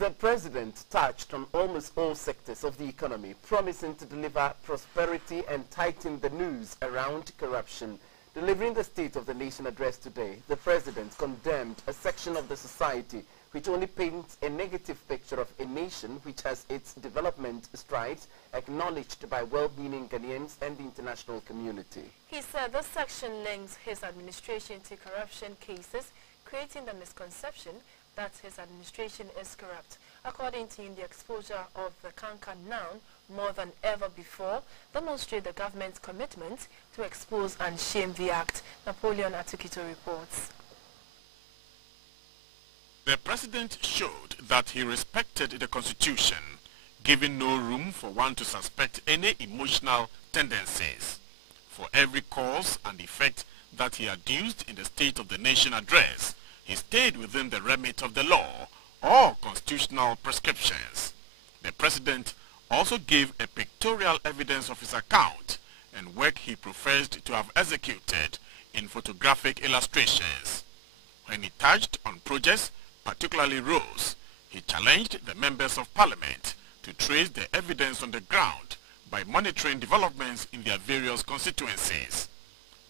The president touched on almost all sectors of the economy, promising to deliver prosperity and tighten the noose around corruption. Delivering the State of the Nation address today, the president condemned a section of the society which only paints a negative picture of a nation which has its development strides acknowledged by well-meaning Ghanaians and the international community. He said this section links his administration to corruption cases, creating the misconception that his administration is corrupt. According to him, the exposure of the canker now, more than ever before, demonstrate the government's commitment to expose and shame the act. Napoleon Atukito reports. The president showed that he respected the constitution, giving no room for one to suspect any emotional tendencies. For every cause and effect that he adduced in the State of the Nation address, he stayed within the remit of the law or constitutional prescriptions. The president also gave a pictorial evidence of his account and work he professed to have executed in photographic illustrations. When he touched on projects, particularly roads, he challenged the members of parliament to trace the evidence on the ground by monitoring developments in their various constituencies.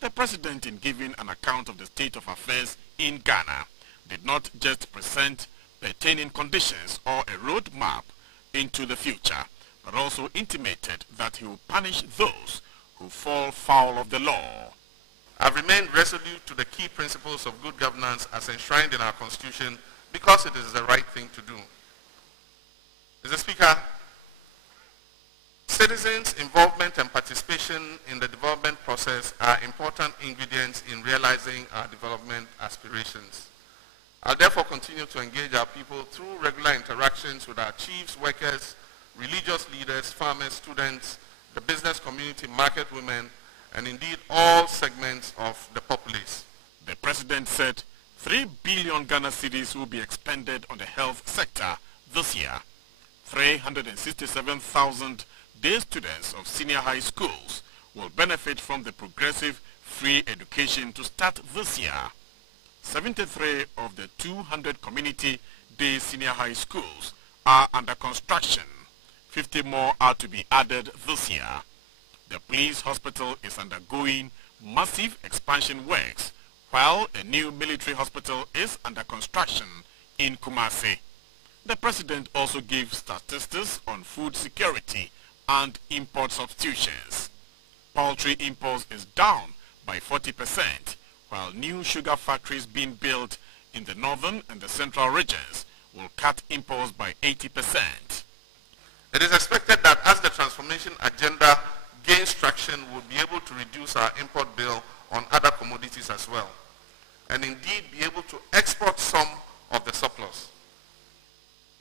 The president, in giving an account of the state of affairs in Ghana, did not just present pertaining conditions or a road map into the future, but also intimated that he will punish those who fall foul of the law. I've remained resolute to the key principles of good governance as enshrined in our constitution because it is the right thing to do. Mr. Speaker, citizens' involvement and participation in the development process are important ingredients in realizing our development aspirations. I'll therefore continue to engage our people through regular interactions with our chiefs, workers, religious leaders, farmers, students, the business community, market women, and indeed all segments of the populace. The president said 3 billion Ghana cedis will be expended on the health sector this year. 367,000 day students of senior high schools will benefit from the progressive free education to start this year. 73 of the 200 community day senior high schools are under construction. 50 more are to be added this year. The police hospital is undergoing massive expansion works, while a new military hospital is under construction in Kumasi. The president also gave statistics on food security and import substitutions. Poultry imports is down by 40%, while new sugar factories being built in the northern and the central regions will cut imports by 80%. It is expected that as the transformation agenda gains traction, we'll be able to reduce our import bill on other commodities as well, and indeed be able to export some of the surplus.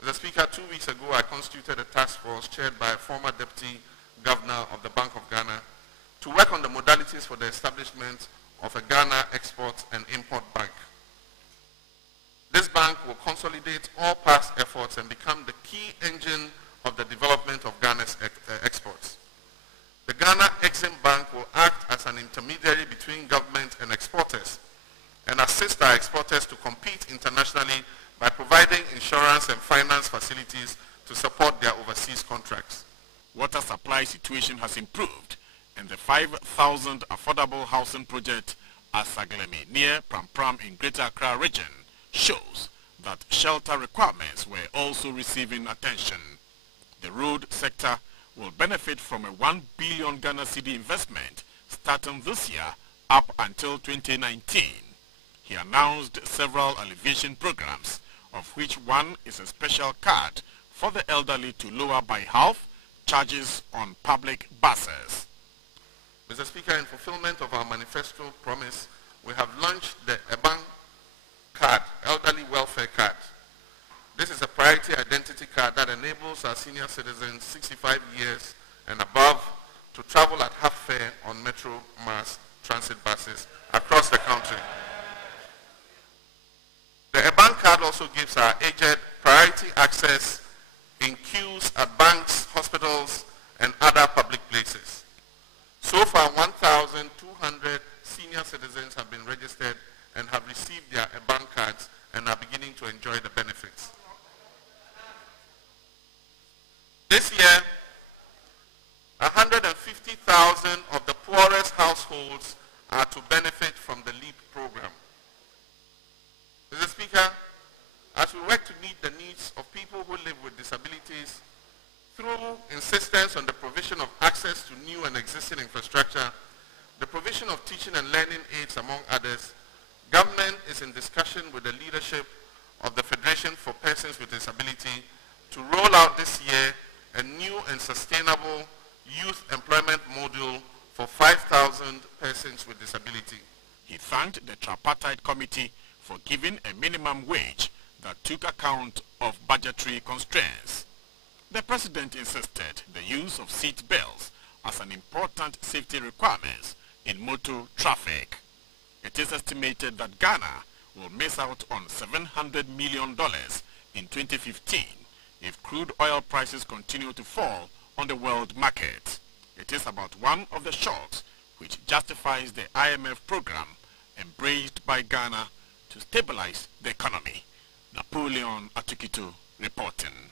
Mr. Speaker, 2 weeks ago I constituted a task force chaired by a former Deputy Governor of the Bank of Ghana to work on the modalities for the establishment of a Ghana Export and Import Bank. This bank will consolidate all past efforts and become the key engine of the development of Ghana's exports. The Ghana Exim Bank will act as an intermediary between government and exporters and assist our exporters to compete internationally by providing insurance and finance facilities to support their overseas contracts. Water supply situation has improved, and the 5,000 affordable housing project at Saglemi near Pram in Greater Accra region shows that shelter requirements were also receiving attention. The road sector will benefit from a 1 billion Ghana cedi investment starting this year up until 2019. He announced several alleviation programs, of which one is a special card for the elderly to lower by half charges on public buses. Mr. Speaker, in fulfillment of our manifesto promise, we have launched the EBAN card, Elderly Welfare Card. This is a priority identity card that enables our senior citizens 65 years and above to travel at half fare on metro mass transit buses across the country. The EBAN card also gives our aged priority access in queues at banks, hospitals, and other public places. So far, 1,200 senior citizens have been registered and have received their EBAN cards and are beginning to enjoy the benefits. This year, 150,000 of the poorest households are to benefit from the LEAP program. Mr. Speaker, as we work to meet the needs of people who live with disabilities through insistence on the provision of access to new and existing infrastructure, the provision of teaching and learning aids, among others, government is in discussion with the leadership of the Federation for Persons with Disability to roll out this year a new and sustainable youth employment module for 5,000 persons with disability. He thanked the tripartite committee for giving a minimum wage that took account of budgetary constraints. The president insisted the use of seat belts as an important safety requirement in motor traffic. It is estimated that Ghana will miss out on $700 million in 2015 if crude oil prices continue to fall on the world market. It is about one of the shocks which justifies the IMF program embraced by Ghana to stabilize the economy. Napoleon Atukito reporting.